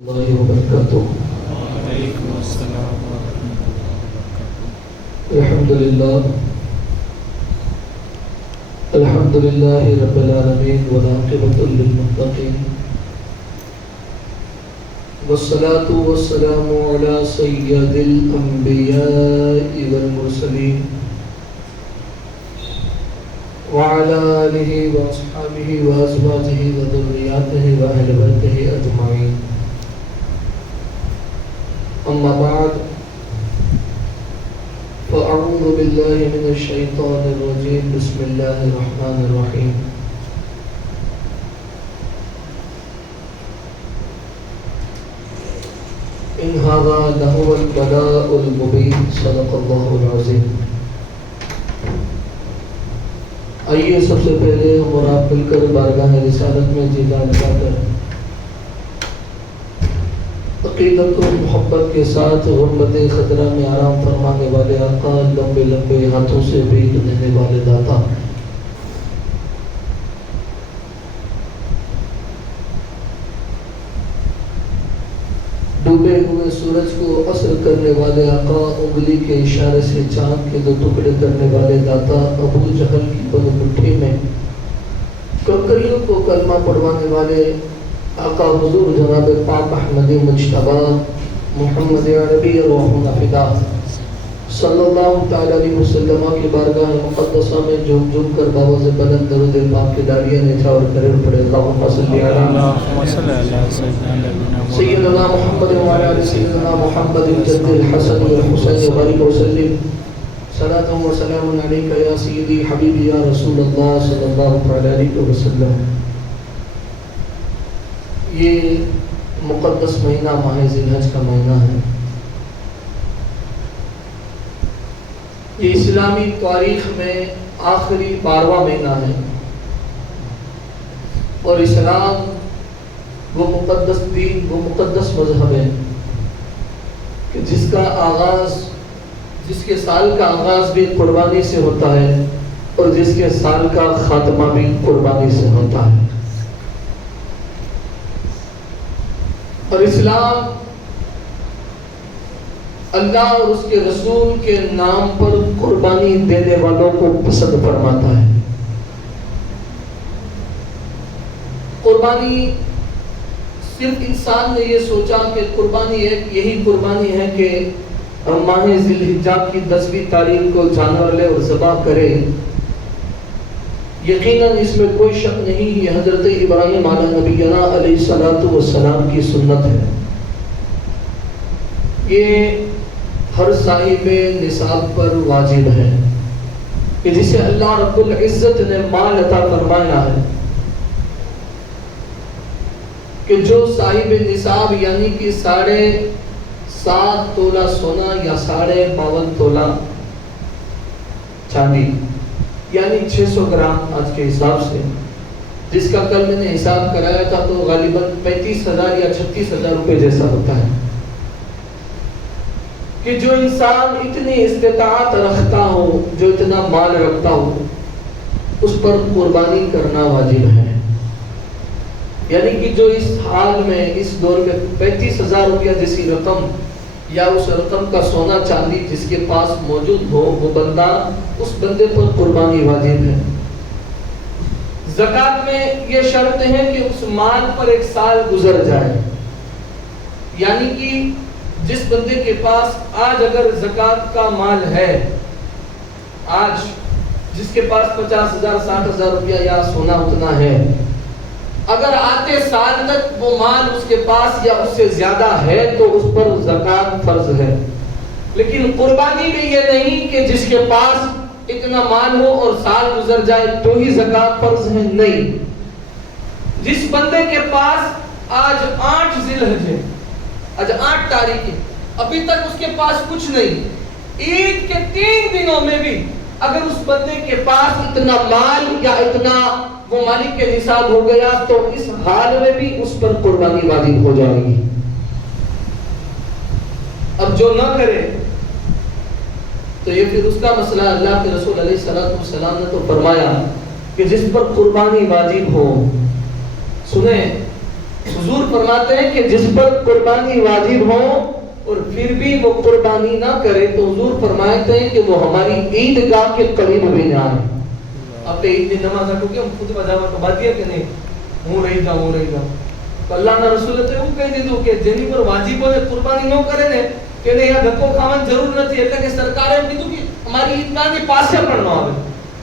اللہ وبرکاتہ۔ وعلیکم السلام ورحمۃ اللہ وبرکاتہ۔ الحمد للہ رب العالمین والعاقبۃ للمتقین والصلاة والسلام علی سید الانبیاء والمرسلین وعلى آلہ واصحابہ وازواجہ وذریاتہ واہل بیتہ اجمعین، اما بعد فاعوذ باللہ من الشیطان الرجیم، بسم اللہ الرحمن الرحیم۔ ان ھذا لہو البلاء المبین، صدق اللہ العظیم۔ آئیے سب سے پہلے ہم اور آپ مل کر بارگاہ رسالت میں جی جان لگا کر عقیدت و محبت کے ساتھ غربت خطرہ میں آرام فرمانے والے آقا، لمبے لمبے ہاتھوں سے بھیک دینے والے داتا، ڈوبے ہوئے سورج کو عصر کرنے والے آقا، انگلی کے اشارے سے چاند کے دو ٹکڑے کرنے والے داتا، ابو جہل کی بد مٹھی میں کنکریوں کو کلمہ پڑھوانے والے آقا حضور جناب پاک احمدی مجتبی محمد عربی روحنا فدا صلی اللہ تعالی علیہ وسلم کی بارگاہ مقدسہ میں جھوم جھوم کر باواز بلند درود پاک کی داڑیاں نچھاور کرے پڑے۔ اللہم صلی علی سیدنا محمد وعلی آل سیدنا محمد جد الحسن والحسین وبارک وسلم، صلاۃ و سلام علیک یا سیدی حبیبی یا رسول اللہ صلی اللہ تعالی علیہ وسلم۔ یہ مقدس مہینہ ماہ ذی الحج کا مہینہ ہے۔ یہ اسلامی تاریخ میں آخری 12واں مہینہ ہے، اور اسلام وہ مقدس دین، وہ مقدس مذہب ہے کہ جس کا آغاز، جس کے سال کا آغاز بھی قربانی سے ہوتا ہے اور جس کے سال کا خاتمہ بھی قربانی سے ہوتا ہے۔ اور اسلام اللہ اور اس کے رسول کے نام پر قربانی دینے والوں کو پسند فرماتا ہے۔ قربانی صرف انسان نے یہ سوچا کہ قربانی ایک یہی قربانی ہے کہ ماہ ذی الحجہ کی 10ویں تاریخ کو جانور لے اور ذبح کرے، یقیناً اس میں کوئی شک نہیں، یہ حضرت ابراہیم علیہ نبینا علیہ السلام کی سنت ہے۔ یہ ہر صاحب نصاب پر واجب ہے کہ جسے اللہ رب العزت نے مال عطا فرمایا ہے، کہ جو صاحب نصاب یعنی کہ 7.5 تولہ سونا یا 52.5 تولہ چاندی یعنی 600 گرام آج کے حساب سے، جس کا کل میں نے حساب کرایا تھا تو غالباً 35,000 یا 36,000 روپے جیسا ہوتا ہے، کہ جو انسان اتنی استطاعت رکھتا ہو، جو اتنا مال رکھتا ہو، اس پر قربانی کرنا واجب ہے۔ یعنی کہ جو اس حال میں، اس دور میں 35,000 روپیہ جیسی رقم یا اس رقم کا سونا چاندی جس کے پاس موجود ہو، وہ بندہ، اس بندے پر قربانی واجب ہے۔ زکوٰۃ میں یہ شرط ہے کہ اس مال پر 1 سال گزر جائے، یعنی کہ جس بندے کے پاس آج اگر زکوٰۃ کا مال ہے، آج جس کے پاس 50,000 60,000 روپیہ یا سونا اتنا ہے، اگر آتے سال تک وہ مال اس کے پاس یا اس سے زیادہ ہے تو اس پر زکوٰۃ فرض ہے۔ لیکن قربانی میں یہ نہیں کہ جس کے پاس اتنا مال ہو اور سال گزر جائے تو ہی زکوٰۃ فرض ہے، نہیں۔ جس بندے کے پاس آج 8 ذی الحج ہے، آج 8 تاریخ ہے، ابھی تک اس کے پاس کچھ نہیں، عید کے 3 دنوں میں بھی اگر اس بندے کے پاس اتنا مال یا اتنا وہ مالک کے نصاب ہو گیا تو اس حال میں بھی اس پر قربانی واجب ہو جائے گی۔ اب جو نہ کرے تو یہ پھر اس کا مسئلہ، اللہ کے رسول علیہ السلام نے تو فرمایا کہ جس پر قربانی واجب ہو، سنیں حضور فرماتے ہیں کہ جس پر قربانی واجب ہو اور پھر بھی وہ قربانی نہ کرے تو حضور فرماتے ہیں کہ وہ ہماری عیدگاہ کے قریب بھی نہ آئے. آپ نے عید کی نماز اٹھو کہ ہم خود مذہب کو بات دیا کہ نہیں ہوں رہی گا تو اللہ نے رسول تے એવું કહી દીધું કે જેની પર વાજીબો ને કુરબાની ન કરે ને તેને આ ધક્કો ખાવાની જરૂર નથી. એટલે કે સરકારે એમ કીધું કે અમારી ઈદગાહ ની પાસે પણ ન આવે,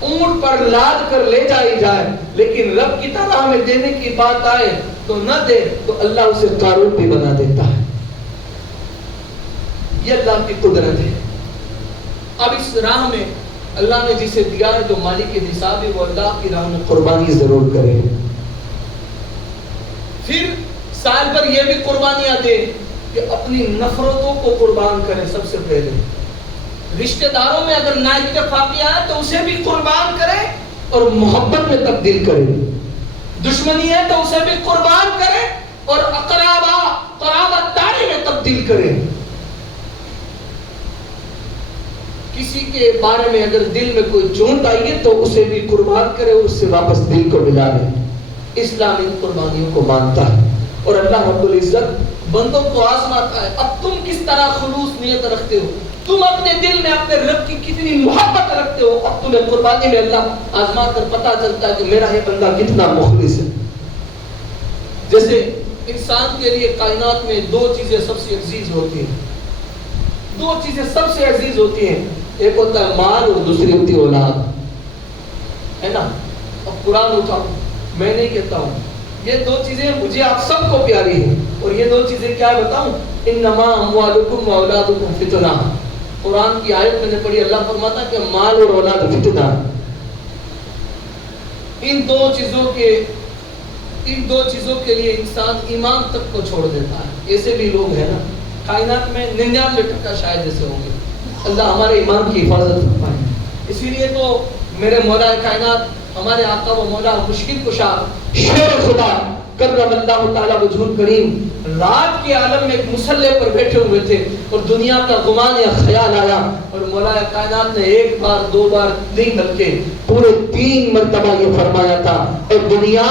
اونٹ پر لاد کر لے جائی جائے لیکن رب کی طرح میں دینے کی بات آئے تو نہ دے تو اللہ اسے قارون بھی بنا دیتا ہے. یہ اللہ کی قدرت ہے. اب اس راہ میں اللہ نے جسے دیا ہے جو مالک نصاب ہے وہ اللہ کی راہ میں قربانی ضرور کرے. پھر سال پر یہ بھی قربانیاں دے کہ اپنی نفرتوں کو قربان کرے. سب سے پہلے رشتہ داروں میں اگر نااتفاقیاں ہیں تو اسے بھی قربان کرے اور محبت میں تبدیل کرے. دشمنی ہے تو اسے بھی قربان کرے اور قرابت داری میں تبدیل کرے. کسی کے بارے میں اگر دل میں کوئی چوٹ آئی ہے تو اسے بھی قربان کرے اور اس سے واپس دل کو ملا لے. اسلام ان قربانیوں کو مانتا ہے اور اللہ رب العزت بندوں کو آزماتا ہے. اب تم کس طرح خلوص نیت رکھتے ہو, تم اپنے دل میں اپنے رب کی کتنی محبت رکھتے ہو. اب تمہیں قربانی میں اللہ آزما کر پتہ چلتا ہے کہ میرا یہ بندہ کتنا مخلص ہے. جیسے انسان کے لیے کائنات میں دو چیزیں سب سے عزیز ہوتی ہیں. دو چیزیں سب سے عزیز ہوتی ہیں. ایک ہوتا ہے مال اور دوسری ہوتی ہے اولاد, ہے نا. اب قرآن اٹھاؤ, میں نہیں کہتا ہوں, یہ دو چیزیں مجھے آپ سب کو پیاری ہیں. اور یہ دو چیزیں کیا ہے بتاؤں, انما اموالکم واولادکم فتنہ. قرآن کی آیت میں نے پڑھی, اللہ فرماتا ہے کہ مال اور اولاد فتنہ. ان دو چیزوں کے لیے انسان ایمان تک کو چھوڑ دیتا ہے. ایسے بھی لوگ ہیں نا کائنات میں 99% شاید ایسے ہوں گے. اللہ ہمارے ایمان کی حفاظت فرمائے. اسی لیے تو میرے مولا کائنات ہمارے آقا و مولا مشکل کشا شیر خدا کرم اللہ تعالی وجہ کریم رات کے عالم میں ایک مصلی پر بیٹھے ہوئے تھے اور دنیا کا گمان یا خیال آیا اور مولا کائنات نے ایک بار دو بار نہیں بلکہ پورے 3 مرتبہ یہ فرمایا تھا, اے دنیا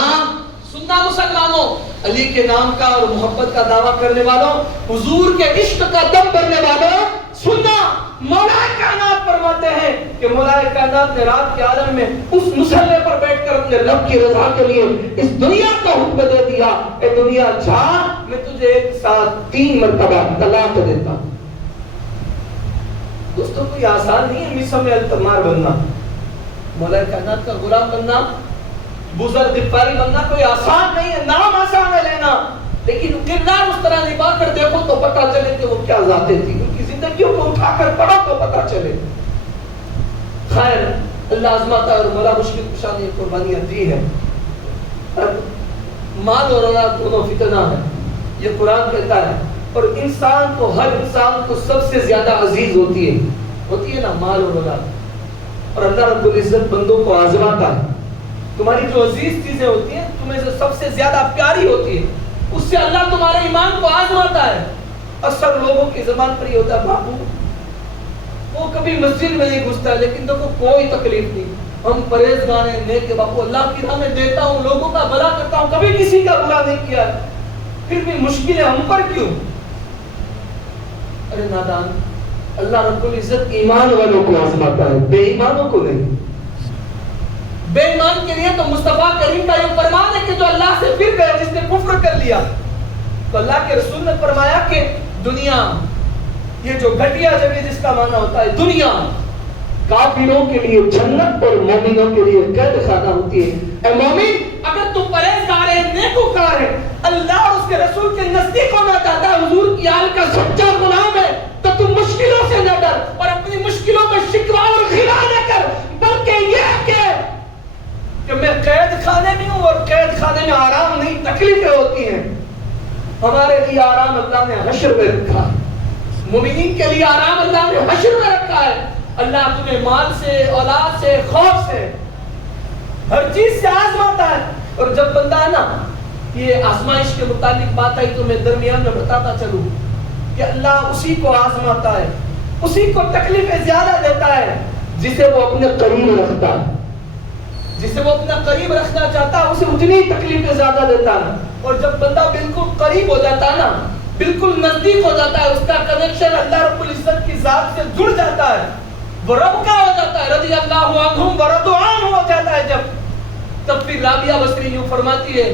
سننا مسلمانوں, علی کے نام کا اور محبت کا دعویٰ کرنے والوں, حضور کے عشق کا دم بھرنے والوں, سننا. مولا کائنات فرماتے ہیں کہ مولا کائنات نے رات کے عالم میں اس مصلی پر بیٹھ کر اپنے رب کی رضا کے لیے اس دنیا کا حکم دے دیا, اے دنیا جا, میں تجھے ایک ساتھ 3 مرتبہ طلاق دیتا ہوں. دوستوں کوئی آسان نہیں ہے مصر میں التمار بننا, مولا کائنات کا غلام بننا, بزرگ غفاری بننا کوئی آسان نہیں ہے. نام آسان ہے لینا, لیکن کردار اس طرح نبھا کر دیکھو تو پتہ چلے کہ وہ کیا ذاتیں تھی. ان کی زندگیوں کو اٹھا کر پڑھو تو پتہ چلے. خیر, اللہ آزماتا ہے اور مولا مشکل کشا نے قربانیاں دی ہے. مال اور اولاد دونوں فتنہ ہے, یہ قرآن کہتا ہے. اور انسان کو, ہر انسان کو سب سے زیادہ عزیز ہوتی ہے نا مال اور اولاد. اور اللہ رب العزت بندوں کو آزماتا ہے. تمہاری جو عزیز چیزیں ہوتی ہیں تمہیں جو سب سے زیادہ پیاری ہوتی ہے اس سے اللہ تمہارے ایمان کو آزماتا ہے. اکثر لوگوں کی زبان پر یہ ہوتا ہے, بابو وہ کبھی مسجد میں نہیں گھستا ہے لیکن دیکھو کوئی تکلیف نہیں, ہم پرہیزگار ہیں, نیک ہیں, بابو اللہ کی راہ میں دیتا ہوں, لوگوں کا بھلا کرتا ہوں, کبھی کسی کا برا نہیں کیا, پھر بھی مشکلیں ہم پر کیوں. ارے نادان, اللہ رب العزت ایمان والوں کو آزماتا ہے, بے ایمانوں کو نہیں. بے ایمان کے لیے تو مصطفیٰ کریم کا یہ فرمان ہے کہ جو اللہ سے پھر گیا, جس نے کفر کر لیا, تو اللہ کے رسول نے فرمایا کہ دنیا, یہ جو گھٹیا جگہ جس کا معنی ہوتا ہے دنیا, کافروں کے لیے جنت اور مومنوں کے لیے قید خانہ ہوتی ہے. اے مومن, اگر تم پرہیزگار ہے, نیکوکار ہے, اللہ اور اس کے رسول کے نزدیک ہونا چاہتا ہے, حضور کی آل کا سچا غلام ہے, تو تم مشکلوں سے نہ ڈر اور اپنی مشکلوں میں شکوہ اور غلا نہ کر, بلکہ یہ کہ میں قید خانے میں ہوں اور قید خانے میں آرام نہیں, تکلیفیں ہوتی ہیں. ہمارے لیے آرام اللہ نے حشر میں رکھا ہے, مومنین کے لیے آرام اللہ نے حشر میں رکھا ہے. اللہ تمہیں مال سے, اولاد سے, خوف سے, ہر چیز سے آزماتا ہے. اور جب بندہ نا یہ آزمائش کے متعلق بات آئی تو میں درمیان میں بتاتا چلوں کہ اللہ اسی کو آزماتا ہے, اسی کو تکلیفیں زیادہ دیتا ہے جسے وہ اپنے قریب رکھتا ہے. جسے وہ اپنا قریب رکھنا چاہتا ہے اسے اتنی تکلیفیں زیادہ دیتا ہے. اور جب بندہ بالکل قریب ہو جاتا ہے نا, بالکل نزدیک ہو جاتا ہے, اس کا کنیکشن اللہ رب العزت کی ذات سے جڑ جاتا ہے, وہ رب کا ہو جاتا ہے, رضی اللہ عنہم ورضوا عنہ ہو جاتا ہے. تب پھر رابعہ بصری یوں فرماتی ہے,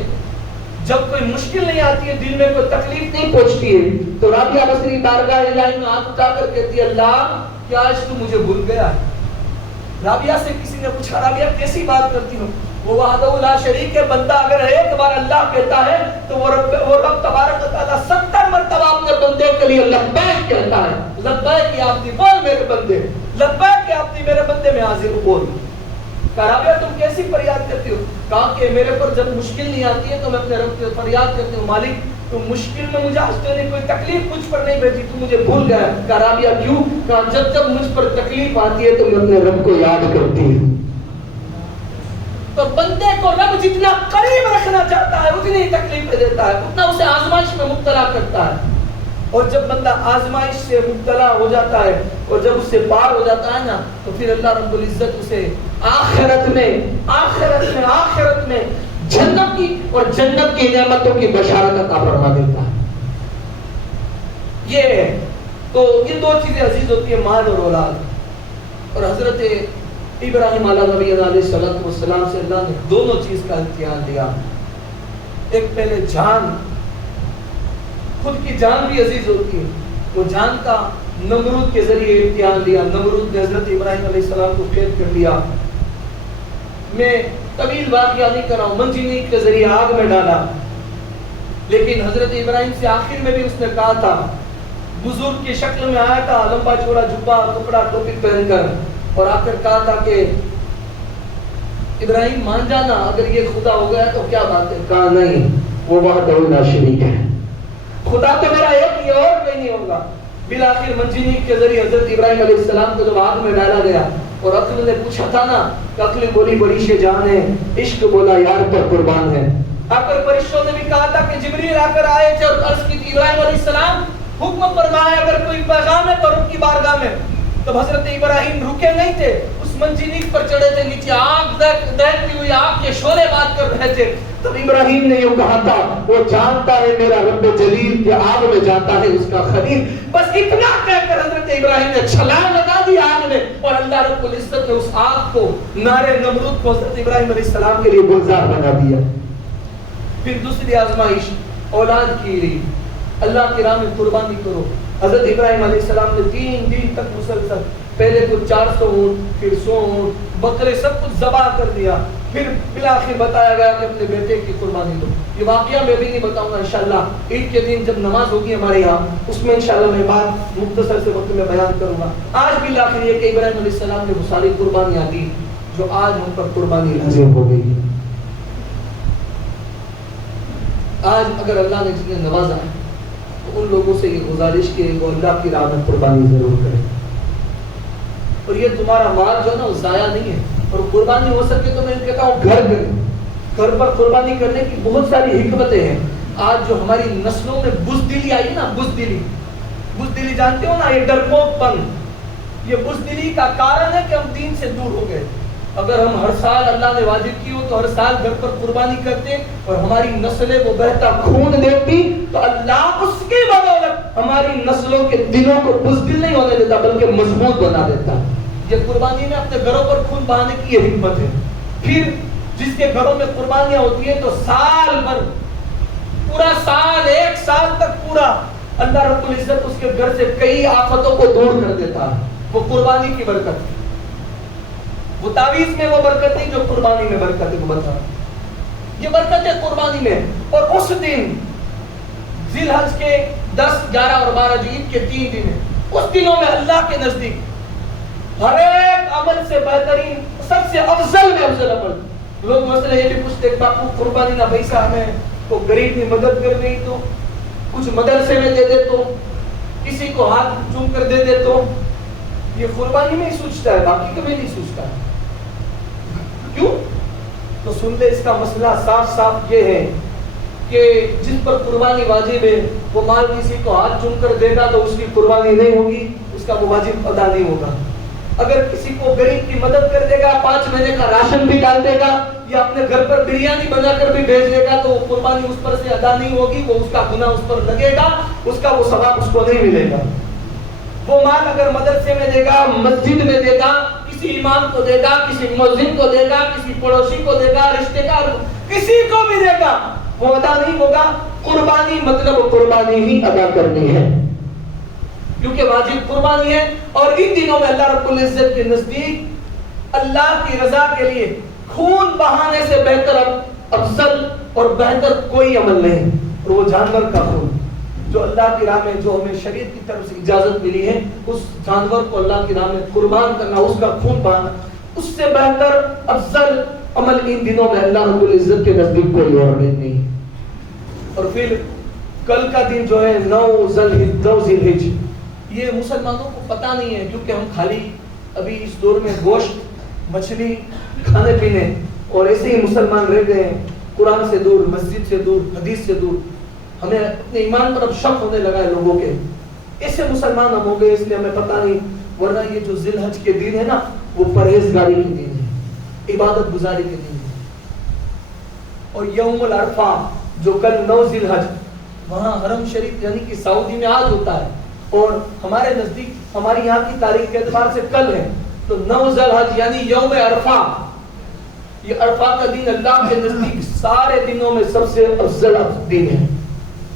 جب کوئی مشکل نہیں آتی ہے, دل میں کوئی تکلیف نہیں پہنچتی ہے, تو رابعہ بصری بارگاہ الہی میں ہاتھ اٹھا کر کہتی ہے, اللہ کیا آج تو مجھے بھول گیا, رابعہ سے کسی نے پوچھا رابعہ کیسی بات کرتی ہو؟ وہ وحدہ لا شریک ہے، بندہ اگر ایک بار اللہ کہتا ہے تو وہ رب تبارک و تعالیٰ 70 مرتبہ اپنے بندے کے لیے لبیک کہتا ہے. لبیک یا عبدی، بول میرے بندے، لبیک یا عبدی، میرے بندے میں حاضر ہوں، بول. کہا رابعہ تم کیسی فریاد کرتی ہو؟ کہا کہ میرے پر جب مشکل نہیں آتی ہے تو میں اپنے رب سے فریاد کرتی ہوں، مالک تو مشکل میں مجھے آج تو نے کوئی تکلیف مجھ پر نہیں بھیجی، تو مجھے بھول گیا. کہا رابعہ کیوں؟ کہا جب مجھ پر تکلیف آتی ہے تو میں اپنے رب کو یاد کرتی ہوں. تو بندے کو رب جتنا قریب رکھنا چاہتا ہے اتنی ہی تکلیفیں دیتا ہے، اتنا اسے آزمائش میں مبتلا کرتا ہے. اور جب بندہ آزمائش سے مبتلا ہو جاتا ہے اور جب اس سے پار ہو جاتا ہے نا تو پھر اللہ رب العزت اسے آخرت میں جنت کی اور جنت کی نعمتوں کی بشارت عطا فرما دیتا ہے. یہ ہے تو یہ دو چیزیں عزیز ہوتی ہیں، مال اور اولاد. اور حضرت ابراہیم علیہ نبی علیہ السلام سے اللہ نے دونوں چیز کا امتحان دیا. ایک پہلے جان، خود کی جان بھی عزیز ہوتی ہے، وہ جان کا نمرود کے ذریعے امتحان لیا. نمرود نے حضرت ابراہیم علیہ السلام کو قید کر لیا. میں طویل واقعہ نہیں کر رہا ہوں، منجنیق کے ذریعے آگ میں ڈالا. لیکن حضرت ابراہیم سے آخر میں بھی اس نے کہا تھا، بزرگ کی شکل میں آیا تھا، لمبا چوڑا جبہ کپڑا ٹوپی پہن کر، اور آ کر کہا تھا کہ ابراہیم مان جانا اگر یہ خدا ہو گیا تو کیا بات ہے. کہا نہیں، وہ وحدہ لا شریک ہے، خدا تو میرا ایک ہی اور کوئی نہیں ہوگا. بالآخر منجنیق کے ذریعے حضرت ابراہیم علیہ السلام کو جب آگ میں ڈالا گیا اور عقل نے پوچھا تھا نا کہ عقل بولی بڑی شے جان ہے، عشق بولا یار پر قربان ہے. آ کر فرشتوں نے بھی کہا تھا کہ جبریل آ کر آئے تھے اور عرض کی تھی ابراہیم علیہ السلام حکم فرمائے اگر کوئی پیغام ہے تو رب کی بارگاہ میں. تب حضرت ابراہیم رکے نہیں تھے، اس منجنیق پر چڑھے تھے، نیچے آگ دہتی ہوئی آگ کے شعلے بات کر رہے تھے. تب ابراہیم نے یوں کہا تھا، وہ جانتا ہے میرا رب جلیل کہ آگ میں جاتا ہے اس کا خلیل. بس اتنا کہہ کر حضرت ابراہیم نے چھلانگ لگا دی آگ میں، اور اللہ رب العزت نے اس آگ کو، نارے نمرود کو حضرت ابراہیم علیہ السلام کے لیے گلزار بنا دیا. پھر دوسری آزمائش اولاد کی رہی. اللہ کی راہ میں قربانی کرو. حضرت ابراہیم علیہ السلام نے 3 دن تک مسلسل، پہلے کچھ 400 اونٹ، پھر 100 اونٹ، بکرے سب کچھ ذبح کر دیا. پھر بالآخر بتایا گیا کہ اپنے بیٹے کی قربانی دو. یہ واقعہ میں بھی نہیں بتاؤں گا، انشاءاللہ عید کے دن جب نماز ہوگی ہمارے یہاں اس میں انشاءاللہ میں بات مختصر سے وقت میں بیان کروں گا. آج بالآخر یہ کہ ابراہیم علیہ السلام نے وہ ساری قربانیاں دی جو آج ہم پر قربانی لازم ہو گئی. آج اگر اللہ نے جنہیں نوازا ہے تو ان لوگوں سے یہ گزارش کہ وہ اللہ کی راہ میں قربانی ضرور کریں. اور یہ تمہارا مال جو ہے نا وہ ضائع نہیں ہے. اور قربانی ہو سکے تو میں کہتا ہوں گھر پر قربانی کرنے کی بہت ساری حکمتیں ہیں. آج جو ہماری نسلوں میں بزدلی آئی نا، بزدلی جانتے ہو نا، یہ ڈرپوک پن، یہ بزدلی کا کارن ہے کہ ہم دین سے دور ہو گئے. اگر ہم ہر سال اللہ نے واجب کی ہو تو ہر سال گھر پر قربانی کرتے اور ہماری نسلیں وہ بہتا خون دیتی تو اللہ اس کی بدولت ہماری نسلوں کے دلوں کو بزدل نہیں ہونے دیتا بلکہ مضبوط بنا دیتا. یہ قربانی میں اپنے گھروں پر خون بہانے کی یہ حکمت ہے. پھر جس کے گھروں میں قربانیاں ہوتی ہیں تو سال بھر، پورا سال، 1 سال تک پورا اللہ رب العزت اس کے گھر سے کئی آفتوں کو دور کر دیتا ہے. وہ قربانی کی برکت، وہ تعویذ میں وہ برکت نہیں جو قربانی میں برکت ہے. وہ بتا یہ برکت ہے قربانی میں. اور اس دن ذی الحج کے 10، 11 اور 12 جو عید کے 3 دن ہیں، اس دنوں میں اللہ کے نزدیک ہر ایک عمل سے بہترین، سب سے افضل میں افضل عمل. لوگ مسئلہ یہ بھی پوچھتے باپو قربانی نہ پیسہ ہمیں تو غریب کی مدد کر گئی تو کچھ مدرسے میں دے دے تو کسی کو ہاتھ چوم کر دے دے تو. یہ قربانی میں ہی سوچتا ہے، باقی کبھی نہیں سوچتا ہے. کیوں؟ تو سن لے، اس کا مسئلہ صاف صاف یہ ہے کہ جس پر قربانی واجب ہے وہ مال کسی کو ہاتھ چوم کر دے گا تو اس کی قربانی نہیں ہوگی، اس کا وہ واجب ادا نہیں ہوگا. اگر کسی کو غریب کی مدد کر دے گا، 5 مہینے کا راشن بھی ڈال دے گا یا اپنے گھر پر بریانی بنا کر بھی بھیج دے گا تو وہ قربانی اس پر سے ادا نہیں ہوگی، وہ اس کا گناہ اس پر لگے گا، اس کا وہ ثواب اس کو نہیں ملے گا. وہ مال اگر مدرسے میں دے گا، مسجد میں دے گا، کسی امام کو دے گا، کسی مؤذن کو دے گا، کسی پڑوسی کو دے گا، رشتے دار کسی کو بھی دے گا، وہ ادا نہیں ہوگا. قربانی مطلب قربانی ہی ادا کرنی ہے کیونکہ واجب قربانی ہے. اور ان دنوں میں اللہ رب العزت کے نزدیک اللہ کی رضا کے لیے خون بہانے سے بہتر افضل اور بہتر کوئی عمل نہیں، اور وہ جانور کا خون جو اللہ کی راہ میں، جو ہمیں شریعت کی طرف سے اجازت ملی ہے، اس جانور کو اللہ کی راہ میں قربان کرنا، اس کا خون بہانا، اس سے بہتر افضل عمل ان دنوں میں اللہ رب العزت کے نزدیک کوئی اور نہیں۔ اور پھر کل کا دن جو ہے 9 ذی الحج، یہ مسلمانوں کو پتہ نہیں ہے، کیونکہ ہم خالی ابھی اس دور میں گوشت مچھلی کھانے پینے اور ایسے ہی مسلمان رہ گئے ہیں، قرآن سے دور، مسجد سے دور، حدیث سے دور، ہمیں اپنے ایمان پر اب شک ہونے لگا ہے لوگوں کے، ایسے مسلمان ہم ہو گئے، اس لیے ہمیں پتہ نہیں، ورنہ یہ جو ذی الحج کے دن ہے نا، وہ پرہیزگاری کے دن ہے، عبادت گزاری کے دن ہے۔ اور یوم العرفہ جو کل 9 ذی الحج، وہاں حرم شریف یعنی کہ سعودی میں آج ہوتا ہے، اور ہمارے نزدیک ہماری یہاں کی تاریخ کے اعتبار سے کل ہے، تو 9 ذی الحج یعنی یوم عرفہ، یہ عرفہ کا دن اللہ کے نزدیک سارے دنوں میں سب سے افضل دن ہے۔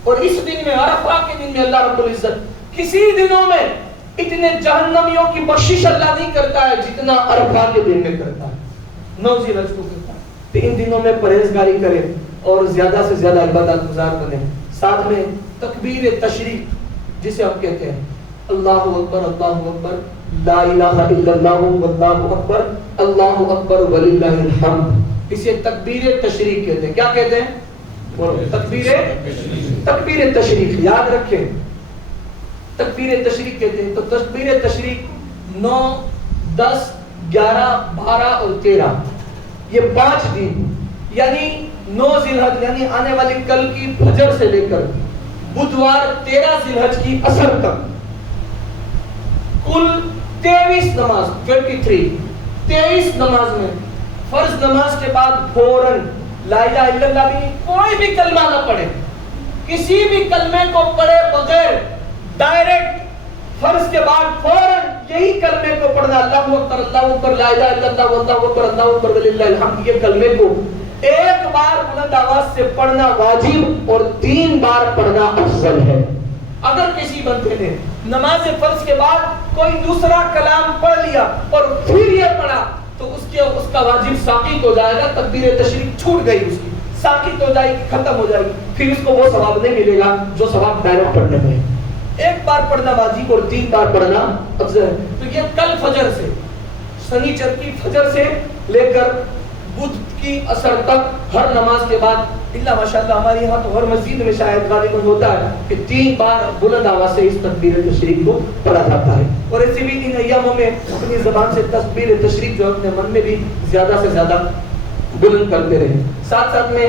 اور اس دن میں، عرفہ کے دن میں، اللہ رب العزت کسی دنوں میں اتنے جہنمیوں کی بخشش اللہ نہیں کرتا ہے جتنا عرفہ کے دن میں کرتا ہے، 9 ذی الحج کو کرتا ہے۔ تو ان دنوں میں پرہیزگاری کریں اور زیادہ سے زیادہ عبادت گزار بنیں، ساتھ میں تکبیر تشریق جسے ہم کہتے ہیں، اللہ اکبر اللہ اکبر لا الہ الا اللہ واللہ اکبر اللہ اکبر وللہ الحمد، اسے تکبیر تشریق کہتے ہیں۔ کیا کہتے ہیں؟ تکبیر تشریق، یاد رکھیں، تکبیر تشریق کہتے ہیں۔ تو تکبیر تشریق 9 10 11 12 اور 13 یہ 5 دن، یعنی 9 ذی الحج یعنی آنے والی کل کی فجر سے لے کر بدھوار 13 ذی الحج کی عصر تک کل 23 نماز 23 نماز میں فرض نماز کے بعد فوراً لا الہ الا اللہ بھی کوئی بھی کلمہ نہ پڑھے، کسی بھی کلمے کو پڑھے بغیر ڈائریکٹ فرض کے بعد فوراً یہی کلمے کو پڑھنا، اللہ اکبر لا الہ الا اللہ واللہ اکبر اللہ اکبر وللہ الحمد، یہ کلمے کو ایک بار بلند آواز سے پڑھنا واجب اور 3 بار پڑھنا افضل ہے۔ اگر کسی بندے نے نماز فرض کے بعد کوئی دوسرا کلام پڑھ لیا اور پھر یہ پڑھا تو اس کا واجب ساقط ہو جائے گا، تکبیر تشریق چھوٹ گئی، اس کی ساقط ہو جائے گی، ختم ہو جائے گی، پھر اس کو وہ ثواب نہیں ملے گا جو ثواب ڈائریکٹ پڑھنے میں ہے۔ ایک بار پڑھنا واجب اور 3 بار پڑھنا افضل ہے۔ تو یہ کل فجر سے، سنیچر کی فجر سے لے کر بدھ کی عصر تک ہر نماز کے بعد، اللہ ماشاءاللہ ہمارے یہاں تو ہر مسجد میں شاید غالباً ہوتا ہے کہ 3 بار بلند آواز سے اس تکبیر تشریق کو پڑھا جاتا ہے۔ اور ایسے بھی ان ایاموں میں اپنی زبان سے تکبیر تشریق جو اپنے من میں بھی زیادہ سے زیادہ بلند کرتے رہے۔ ساتھ ساتھ میں